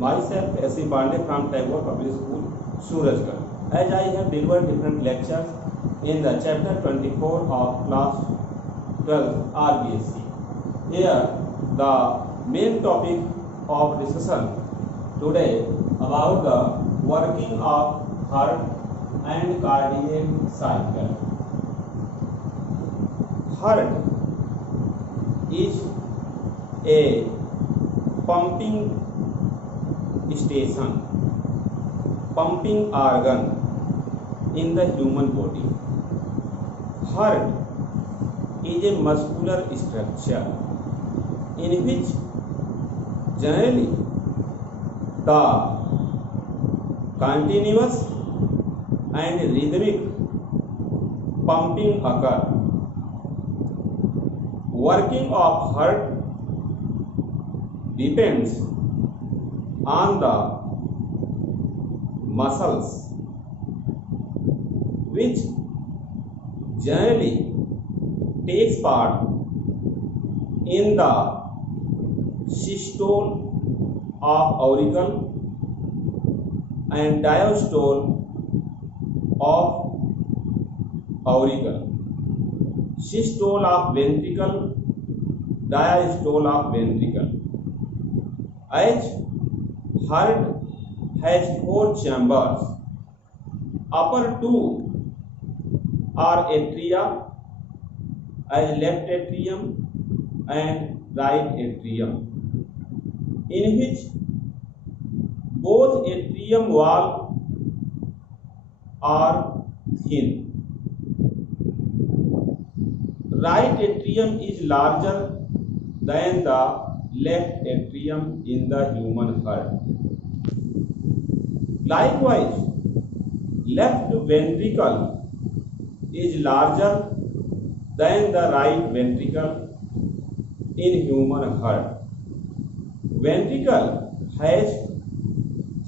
Myself, S.C. Pandey from Tagore Public School, Surajgarh. As I have delivered different lectures in the chapter 24 of class 12 RBSc. Here, the main topic of discussion today about the working of heart and cardiac cycle. Heart is a pumping station, pumping organ in the human body. Heart is a muscular structure in which generally the continuous and rhythmic pumping occur. Working of heart depends on the muscles which generally takes part in the systole of auricle and diastole of auricle, systole of ventricle, diastole of ventricle. As heart has 4 chambers, upper 2 are atria, as left atrium and right atrium, in which both atrium wall are thin. Right atrium is larger than the left atrium in the human heart. Likewise, left ventricle is larger than the right ventricle in human heart. Ventricle has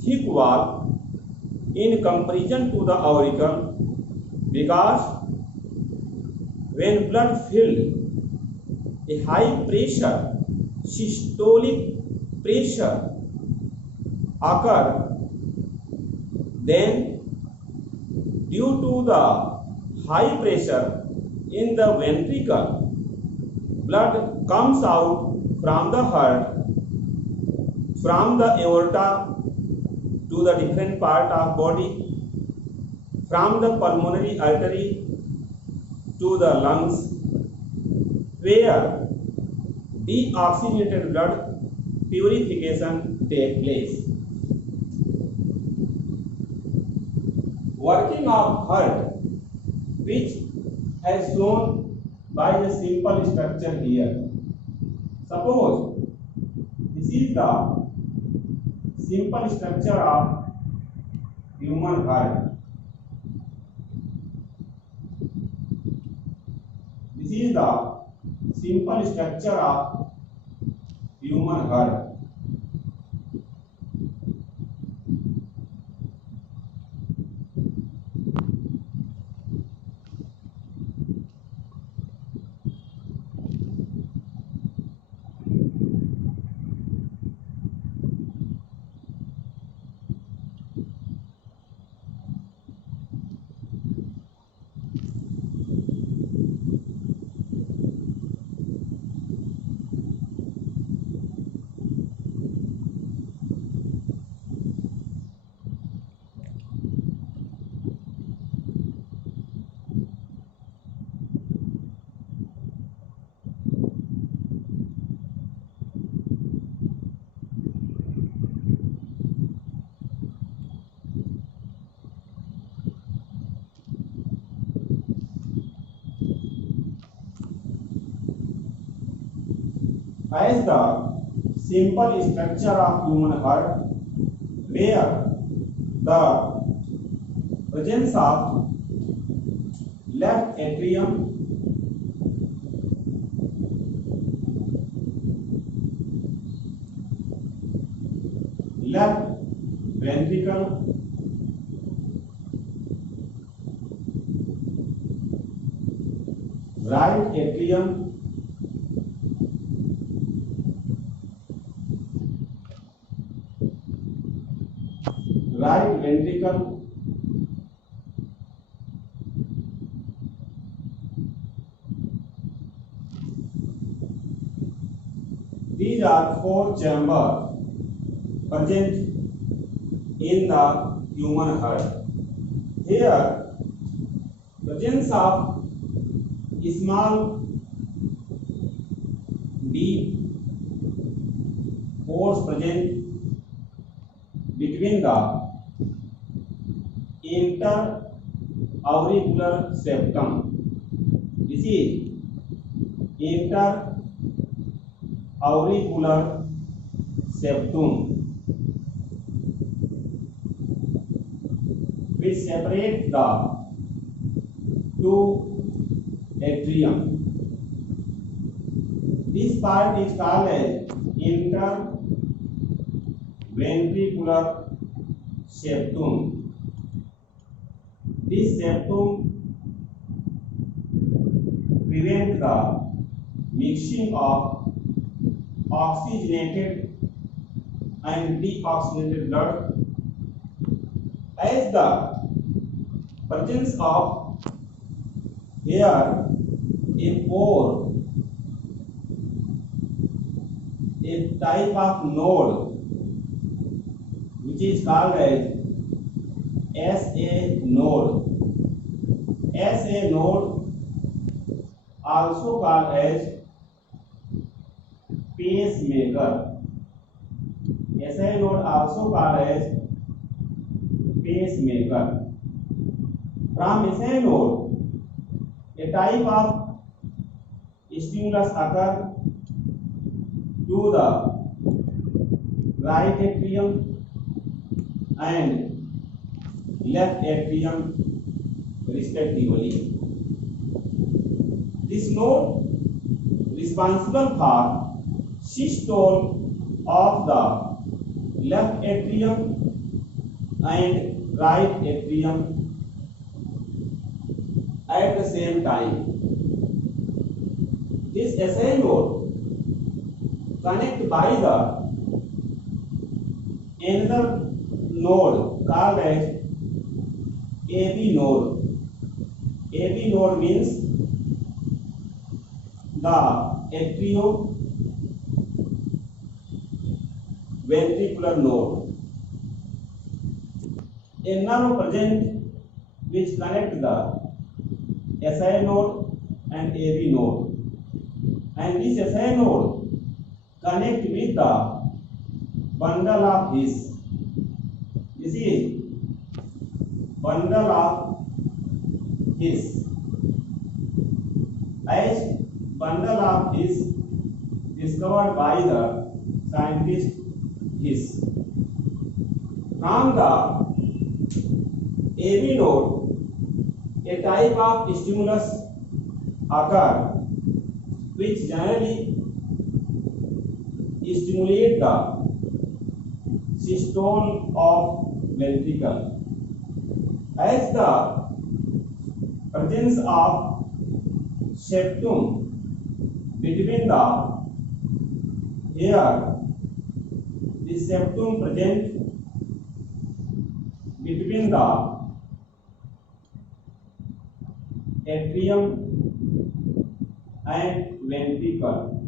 thick wall in comparison to the auricle because when blood filled, a high pressure systolic pressure occur, then due to the high pressure in the ventricle, blood comes out from the heart, from the aorta to the different part of body, from the pulmonary artery to the lungs, where deoxygenated blood purification takes place. Working of heart, which as shown by the simple structure here. Suppose this is the simple structure of human heart. This is the simple structure of human heart. As the simple structure of human heart, where the presence of left atrium, left ventricle, right atrium, right ventricle, these are four chambers present in the human heart. Here, presence of small deep pores present between the interauricular septum. This is interauricular septum, which separate the two atrium. This part is called as interventricular septum. This septum prevents the mixing of oxygenated and deoxygenated blood. As the presence of here a pore, a type of node which is called as SA node. SA node also called as pacemaker. SA node also called as pacemaker. From SA node, a type of stimulus occurs to the right atrium and left atrium respectively. This node responsible for systole of the left atrium and right atrium at the same time. This SA node connected by the another node called as AB node. AB node means the atrioventricular node. A nerve present which connect the SI node and AB node, and this SI node connect with the bundle of His. This is bundle of His. As bundle of His discovered by the scientist His. From the AB node, a type of stimulus occur which generally stimulate the systole of ventricle. As the presence of septum between the here, the septum present between the atrium and ventricle.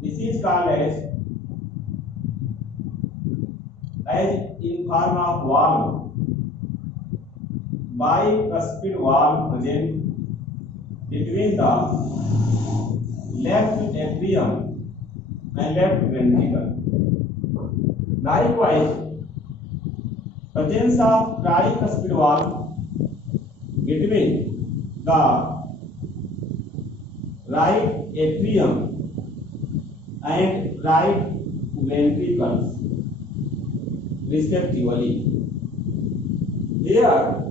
This is called as in form of valve, bicuspid valve present between the left atrium and left ventricle. Likewise, presence of tricuspid valve between the right atrium and right ventricles respectively. Here,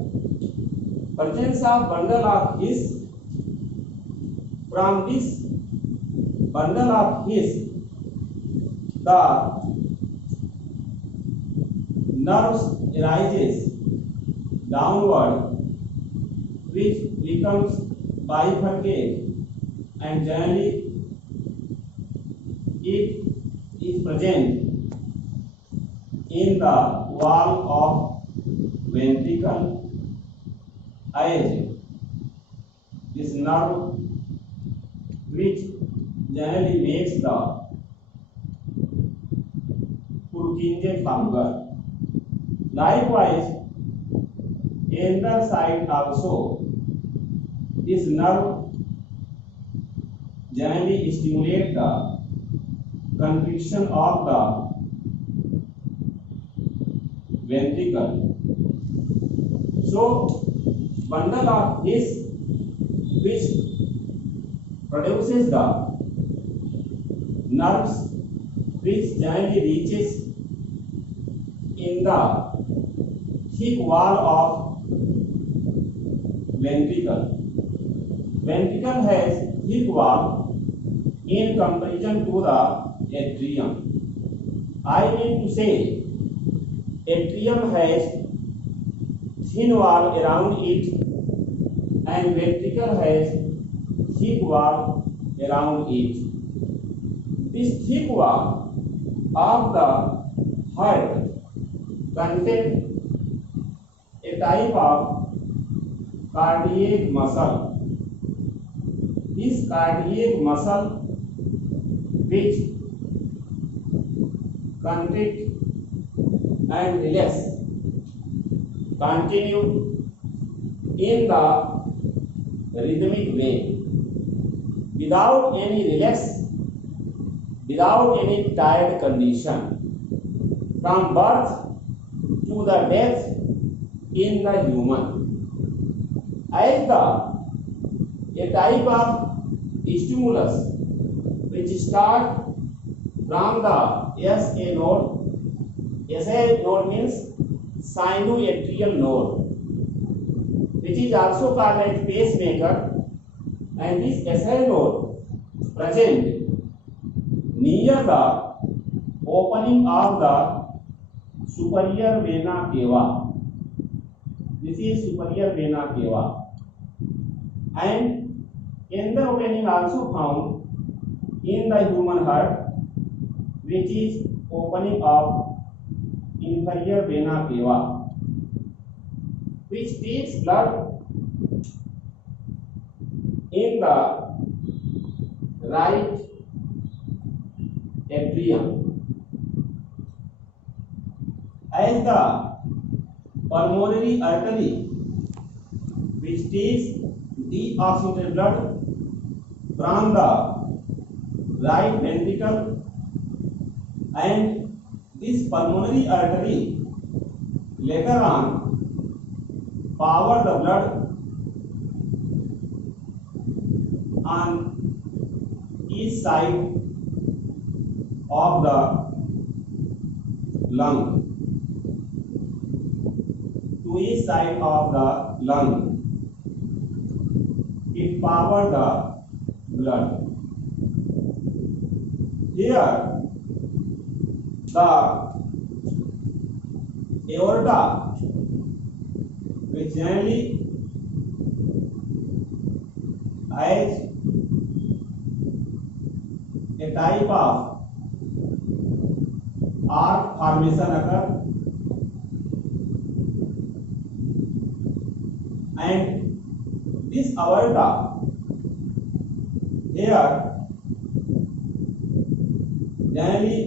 presence of bundle of His. From this bundle of His, the nerves arises downward, which becomes bifurcate, and generally it is present in the wall of ventricle as this nerve which generally makes the Purkinje finger. Likewise, another side also, this nerve generally stimulates the contraction of the ventricle. So, bundle of this which produces the nerves which generally reaches in the thick wall of ventricle. Ventricle has thick wall in comparison to the atrium. I mean to say, atrium has thin wall around it and ventricle has thick wall around it. This thick wall of the heart contains a type of cardiac muscle. This cardiac muscle which contract and relax continue in the rhythmic way without any relax, without any tired condition from birth to the death in the human. As a type of stimulus which start from the SA node. SA node means sinoatrial node, which is also called as pacemaker, and this SA node present near the opening of the superior vena cava. This is superior vena cava, and another opening also found in the human heart, which is opening of inferior vena cava, which takes blood in the right atrium. As the pulmonary artery which takes deoxygenated blood from the right ventricle, and this pulmonary artery later on power the blood on each side of the lung, to each side of the lung. It powers the blood. Here, the aorta, which generally has a type of arc formation occur, and this aorta here generally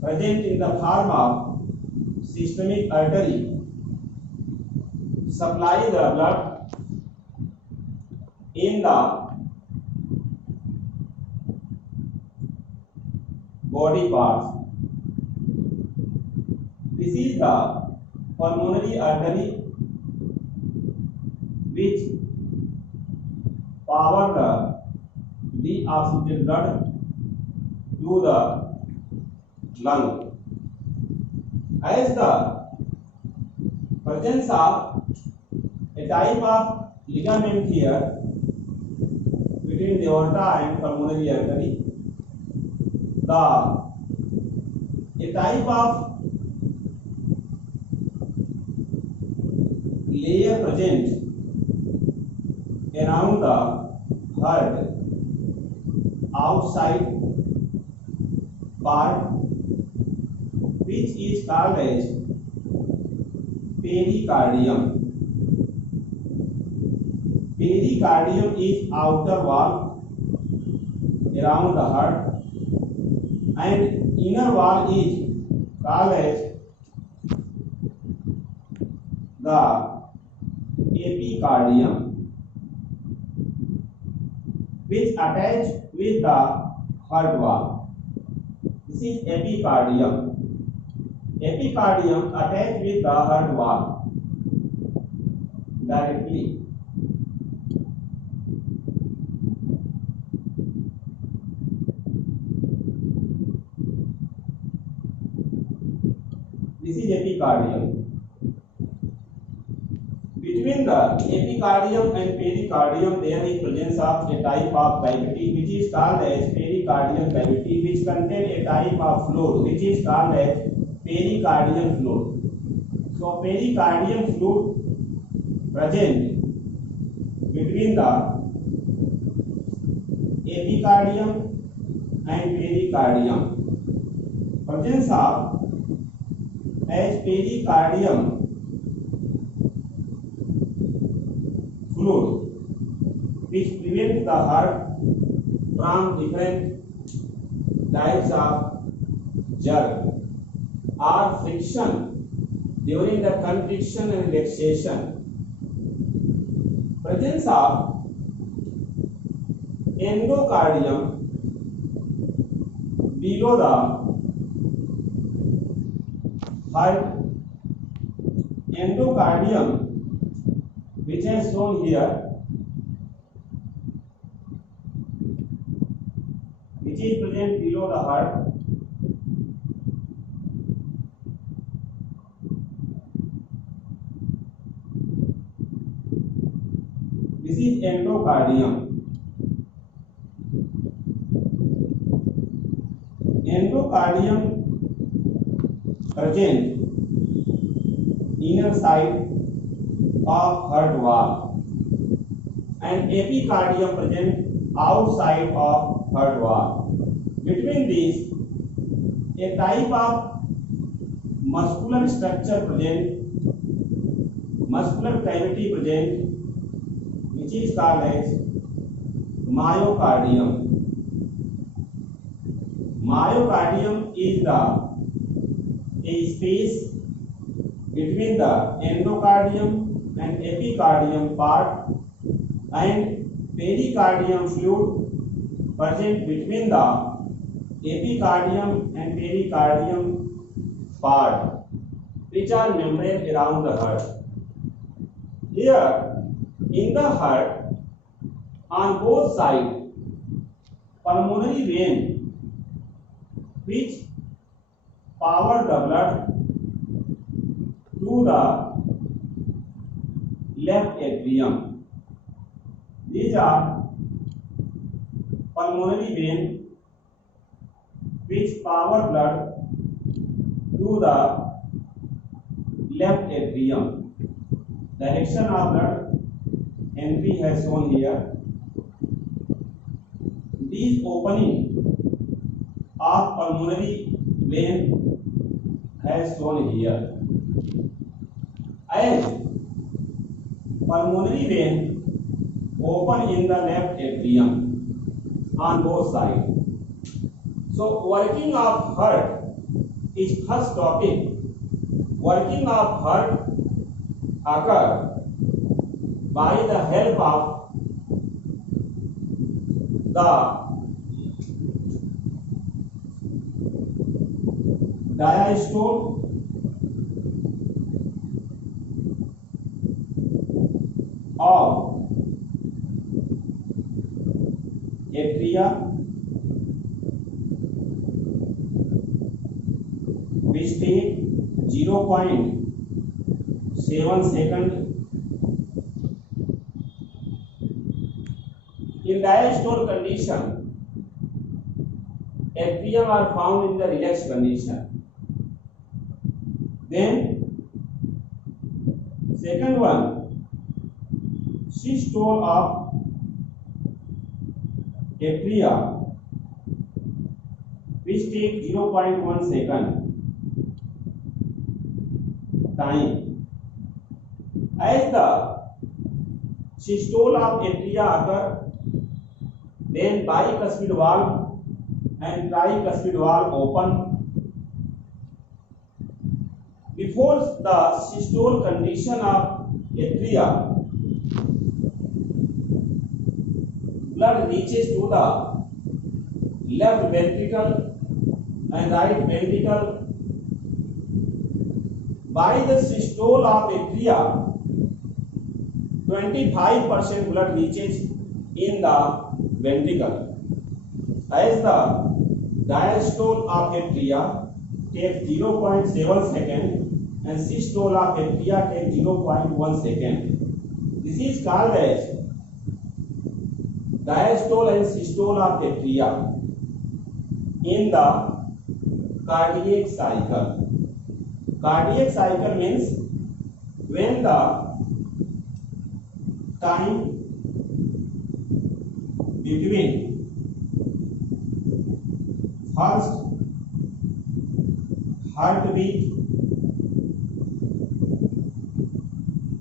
present in the form of systemic artery, supply the blood in the body parts. This is the pulmonary artery which power the deoxygenated blood to the lung. As the presence of a type of ligament here between the aorta and pulmonary artery, a type of layer present around the heart outside part which is called as pericardium. Pericardium is outer wall around the heart, and inner wall is called as the epicardium, which attach with the heart wall. This is epicardium. Epicardium attached with the heart wall directly. This is epicardium. Between the epicardium and pericardium, there is presence of a type of cavity which is called as pericardial cavity, which contain a type of fluid which is called as pericardial fluid. So pericardial fluid present between the epicardium and pericardium. Presence of as pericardium fluid which prevents the heart from different types of jerk or friction during the contraction and relaxation. Presence of endocardium below the heart. Endocardium, which is shown here, which is present below the heart. This is endocardium. Endocardium present inner side of heart wall, and epicardium present outside of heart wall. Between these, a type of muscular structure present, muscular cavity present, which is called as myocardium. Myocardium is a space between the endocardium and epicardium part, and pericardium fluid present between the epicardium and pericardium part, which are membrane around the heart. Here in the heart, on both sides, pulmonary vein which power the blood to the left atrium. These are pulmonary vein which power blood to the left atrium. Direction of blood entry has shown here. These opening of pulmonary vein has shown here. As pulmonary vein open in the left atrium on both sides. So working of heart is first topic. Working of heart occur by the help of the diastole of atria, which take 0.7 second. In diastole condition, atrium are found in the relaxed condition. Then second one, systole of atria, which take 0.1 second. time. As the systole of atria occur, then bicuspid valve and tricuspid valve open. Before the systole condition of atria, blood reaches to the left ventricle and right ventricle. By the systole of atria, 25% blood reaches in the ventricle. As the diastole of atria takes 0.7 second and systole of atria takes 0.1 second. This is called as diastole and systole of atria in the cardiac cycle. Cardiac cycle means when the time between first heartbeat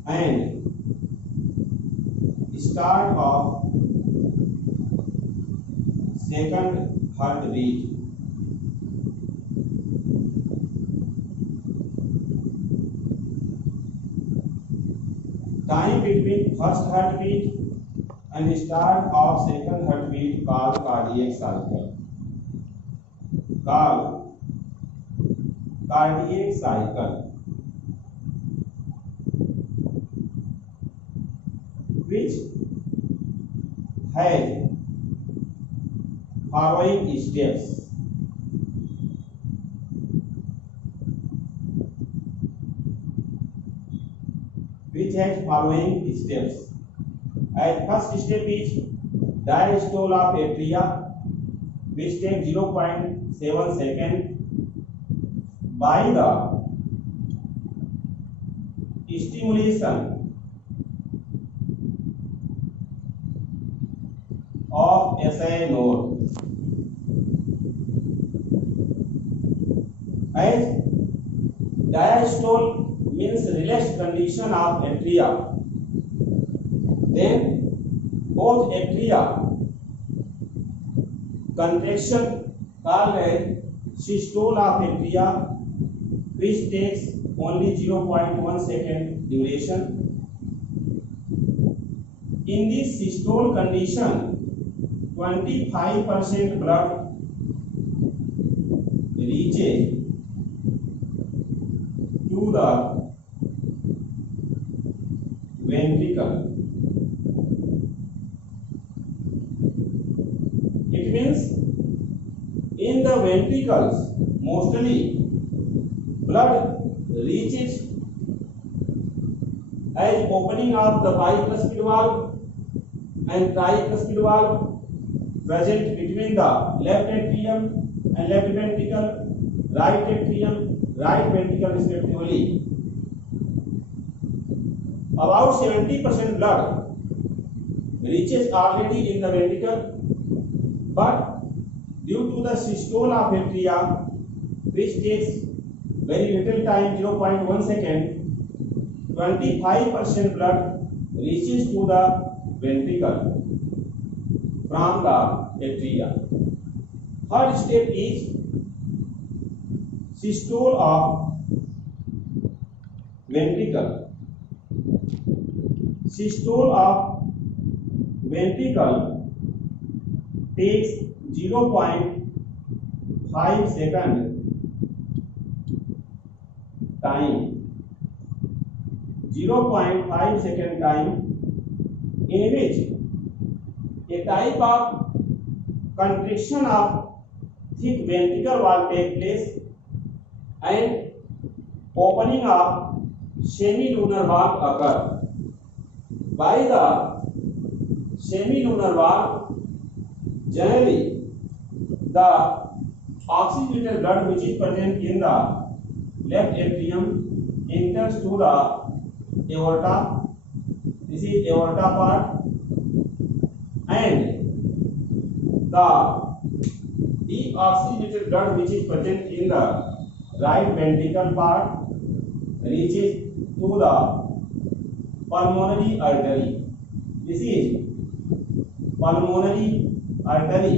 and start of second heartbeat. Time between first heartbeat and start of second heartbeat called cardiac cycle. Called cardiac cycle, which has following steps. As first step is diastole of atria, which takes 0.7 second. By the stimulation of SI node. As diastole means relaxed condition of atria, then both atria contraction called as systole of atria, which takes only 0.1 second duration. In this systole condition, 25% blood reaches to the ventricle. It means in the ventricles mostly blood reaches as opening of the bicuspid valve and tricuspid valve present between the left atrium and left ventricle, right atrium, right ventricle respectively. About 70% blood reaches already in the ventricle, but due to the systole of atria, which takes very little time, 0.1 second, 25% blood reaches to the ventricle from the atria. Third step is systole of ventricle. Systole of ventricle takes 0.5 second time. 0.5 second time in which a type of contraction of thick ventricle wall take place and opening of semilunar valve occur. By the semilunar valve, generally the oxygenated blood which is present in the left atrium enters to the aorta. This is aorta part, and the deoxygenated blood which is present in the right ventricle part reaches to the pulmonary artery. This is pulmonary artery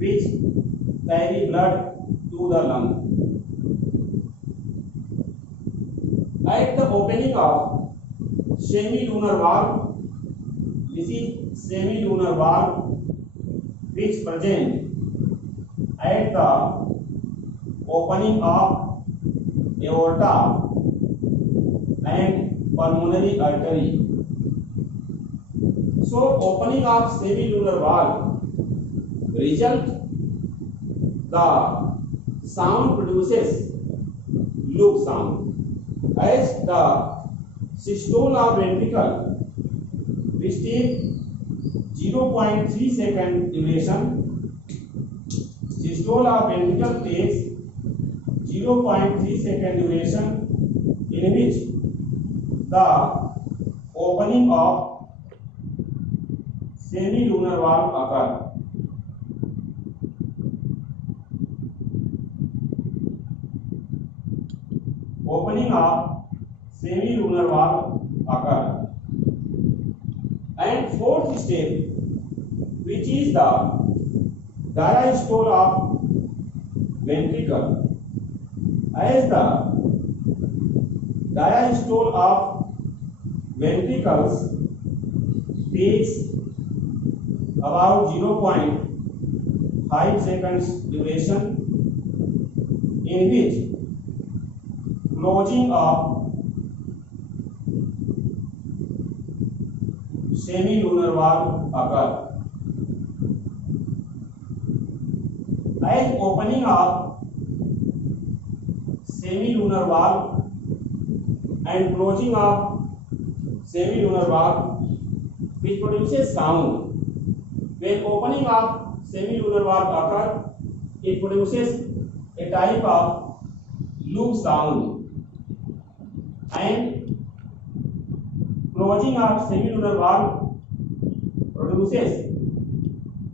which carry blood to the lung. At the opening of semilunar valve, this is semilunar valve which present at the opening of aorta and pulmonary artery. So opening of semilunar valve result the sound produces loop sound. As the systole of ventricle which take 0.3 second duration, systole of ventricle takes 0.3 second duration in which the opening of semilunar valve occur. Opening of semilunar valve occur. And fourth step, which is the diastole of ventricle. As the diastole of ventricles takes about 0.5 seconds duration, in which closing of semilunar valve occur. As opening of semilunar valve and closing of semilunar valve which produces sound. When opening of semilunar valve occur, it produces a type of loop sound, and closing of semilunar valve produces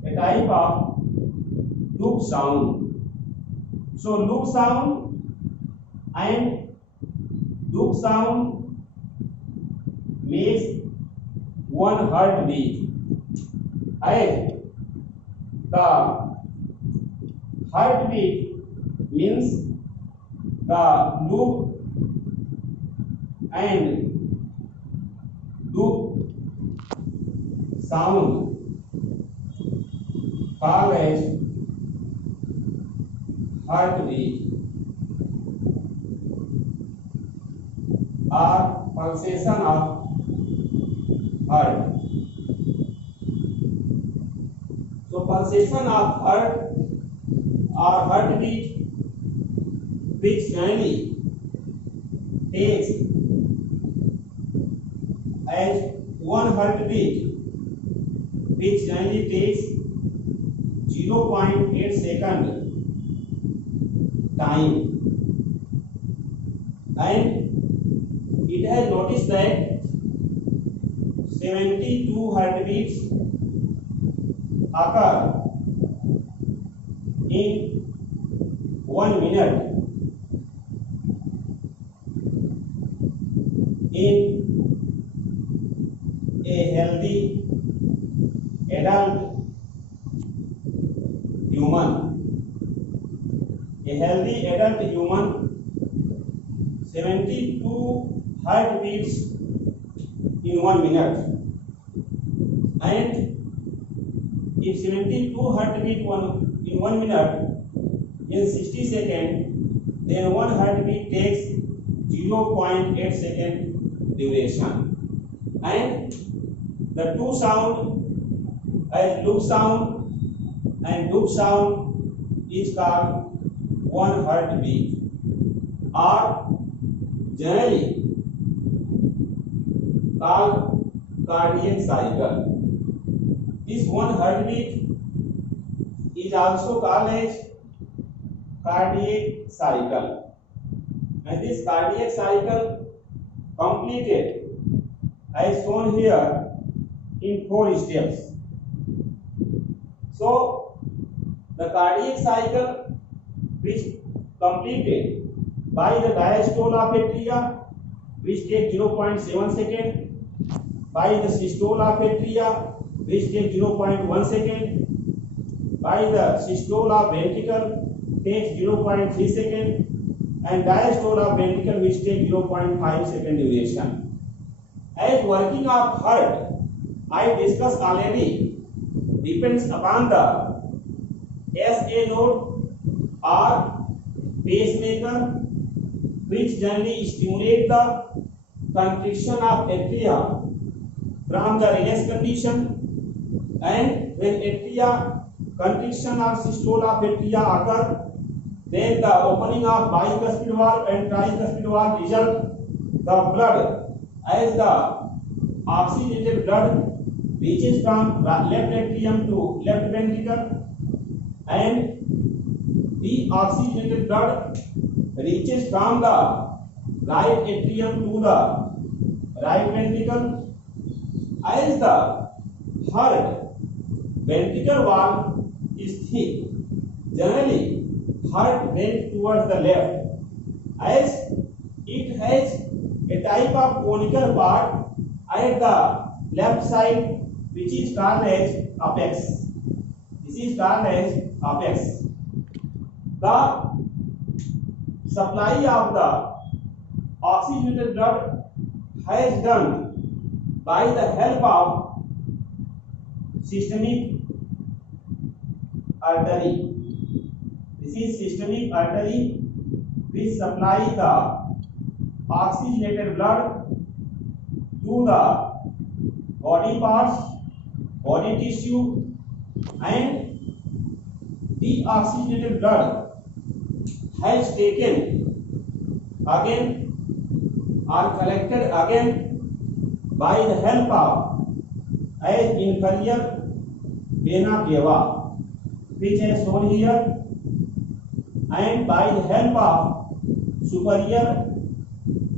a type of loop sound. So loop sound and loop sound makes one heartbeat. And the heartbeat means the loop and loop sound called as heartbeat or pulsation of heart. So pulsation of heart or heartbeat which jointly takes as one heartbeat which jointly takes 0.8 second time, and it has noticed that 72 heartbeats occur in 1 minute in a healthy adult human. A healthy adult human, 72 heartbeats in 1 minute, and if 72 heartbeat in 1 minute in 60 seconds, then one heartbeat takes 0.8 second duration, and the two sound as loop sound and loop sound is called one heartbeat or generally called cardiac cycle. This one heartbeat is also called as cardiac cycle, and this cardiac cycle completed as shown here in 4 steps. So the cardiac cycle which completed by the diastole of atria, which take 0.7 second, by the systole of atria, which take 0.1 second, by the systole of ventricle takes 0.3 second, and diastole of ventricle which take 0.5 second duration. As working of heart, I discussed already, depends upon the SA node or pacemaker, which generally stimulate the constriction of atria from the rest condition, and when atria constriction or systole of atria occur, then the opening of bicuspid valve and tricuspid valve result the blood as the oxygenated blood reaches from left atrium to left ventricle, and deoxygenated blood reaches from the right atrium to the right ventricle. As the heart ventricle wall is thick, generally heart bends towards the left, as it has a type of conical part at the left side, which is called as apex. This is called as apex. The supply of the oxygenated blood has done by the help of systemic artery. This is systemic artery which supply the oxygenated blood to the body parts, body tissue, and deoxygenated blood has taken again or collected again by the help of as inferior vena cava, which is shown here, and by the help of superior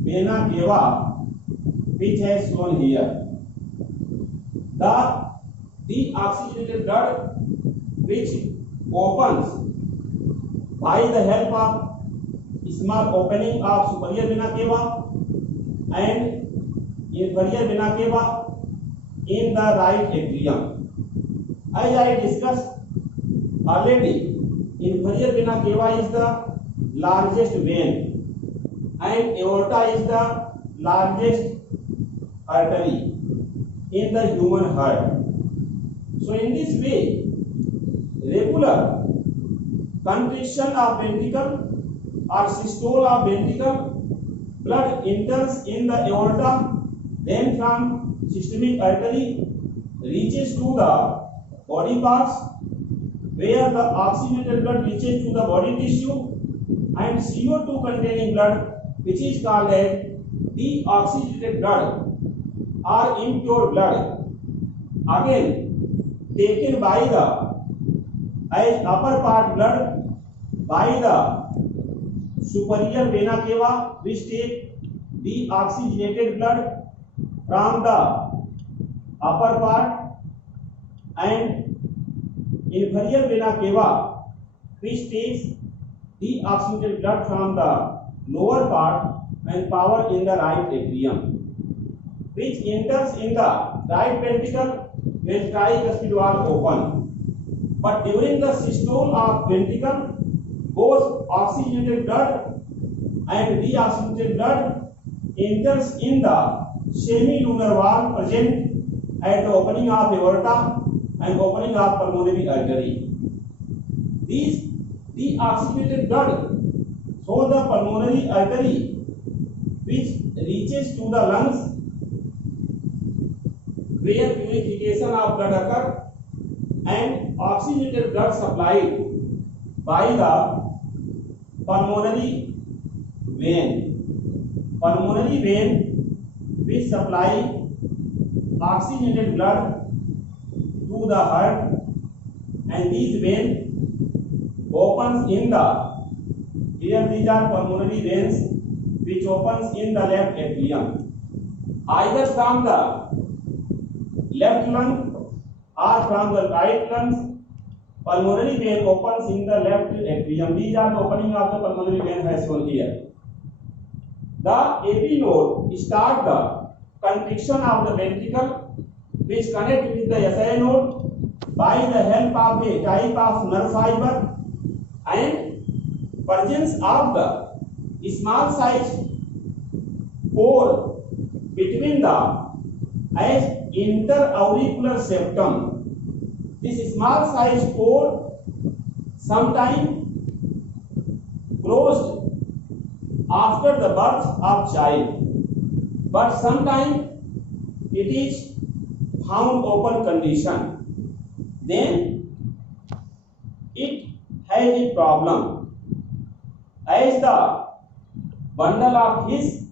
vena cava, which is shown here. The deoxygenated blood which opens by the help of small opening of superior vena cava and inferior vena cava in the right atrium. As I discussed already, inferior vena cava is the largest vein and aorta is the largest artery in the human heart. So in this way, regular constriction of ventricle or systole of ventricle, blood enters in the aorta, then from systemic artery reaches to the body parts, where the oxygenated blood reaches to the body tissue, and CO2 containing blood, which is called as deoxygenated blood or impure blood, again taken by the as upper part blood by the superior vena cava, which take deoxygenated blood from the upper part, and inferior vena cava, which takes deoxygenated blood from the lower part and power in the right atrium, which enters in the right ventricle when tricuspid valve open. But during the systole of ventricle, both oxygenated blood and deoxygenated blood enters in the semilunar valve present at the opening of aorta and opening of pulmonary artery. These deoxygenated blood through the pulmonary artery, which reaches to the lungs, where purification of blood occurs, and oxygenated blood supplied by the pulmonary vein. Pulmonary vein which supply oxygenated blood to the heart, and these vein opens in the, here these are pulmonary veins which opens in the left atrium, either from the left lung or from the right lungs. Pulmonary vein opens in the left atrium. These are the opening of the pulmonary vein as shown here. The AB node start the constriction of the ventricle which connect with the SI node by the help of a type of nerve fiber, and presence of the small size pore between the interauricular septum. This small size pore sometimes closed after the birth of child, but sometimes it is found open condition. Then it has a problem, as the bundle of his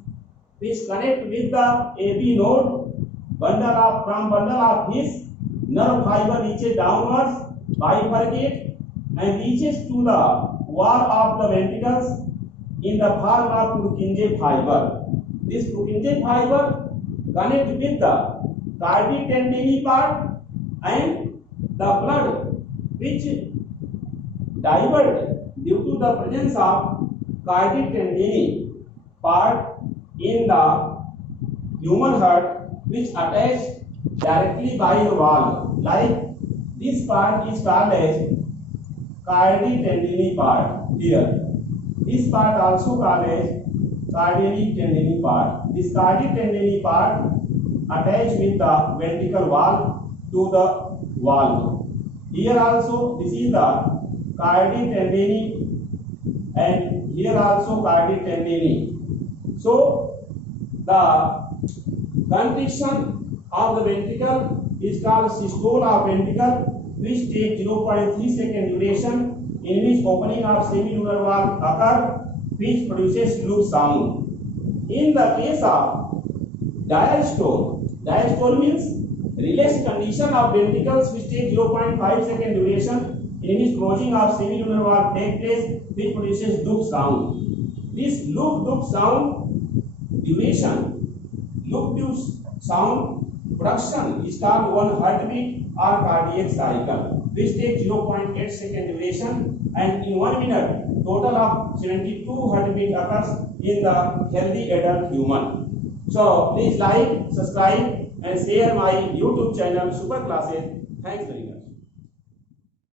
which connect with the AB node, bundle of his nerve fiber reaches downwards, bifurcate and reaches to the wall of the ventricles in the form of Purkinje fiber. This Purkinje fiber connect with the cardi tendini part, and the blood which divert due to the presence of cardi tendini part in the human heart, which attach directly by the wall. Like this part is called as cardi tendini part here. This part also called as cardiac tendini part. This cardiac tendini part attached with the ventricle wall to the wall. Here also this is the cardiac tendini, and here also cardiac tendini. So the constriction of the ventricle is called systole of ventricle, which takes 0.3 second duration, in which opening of semilunar valve occur, which produces loop sound. In the case of diastole means relaxed condition of ventricles which take 0.5 second duration, in which closing of semilunar valve takes place, which produces loop sound. This loop sound duration, loop sound production is called 1 heartbeat or cardiac cycle, which takes 0.8 second duration, and in 1 minute total of 72 heartbeat occurs in the healthy adult human. So please like, subscribe and share my YouTube channel Super Classes. Thanks very much.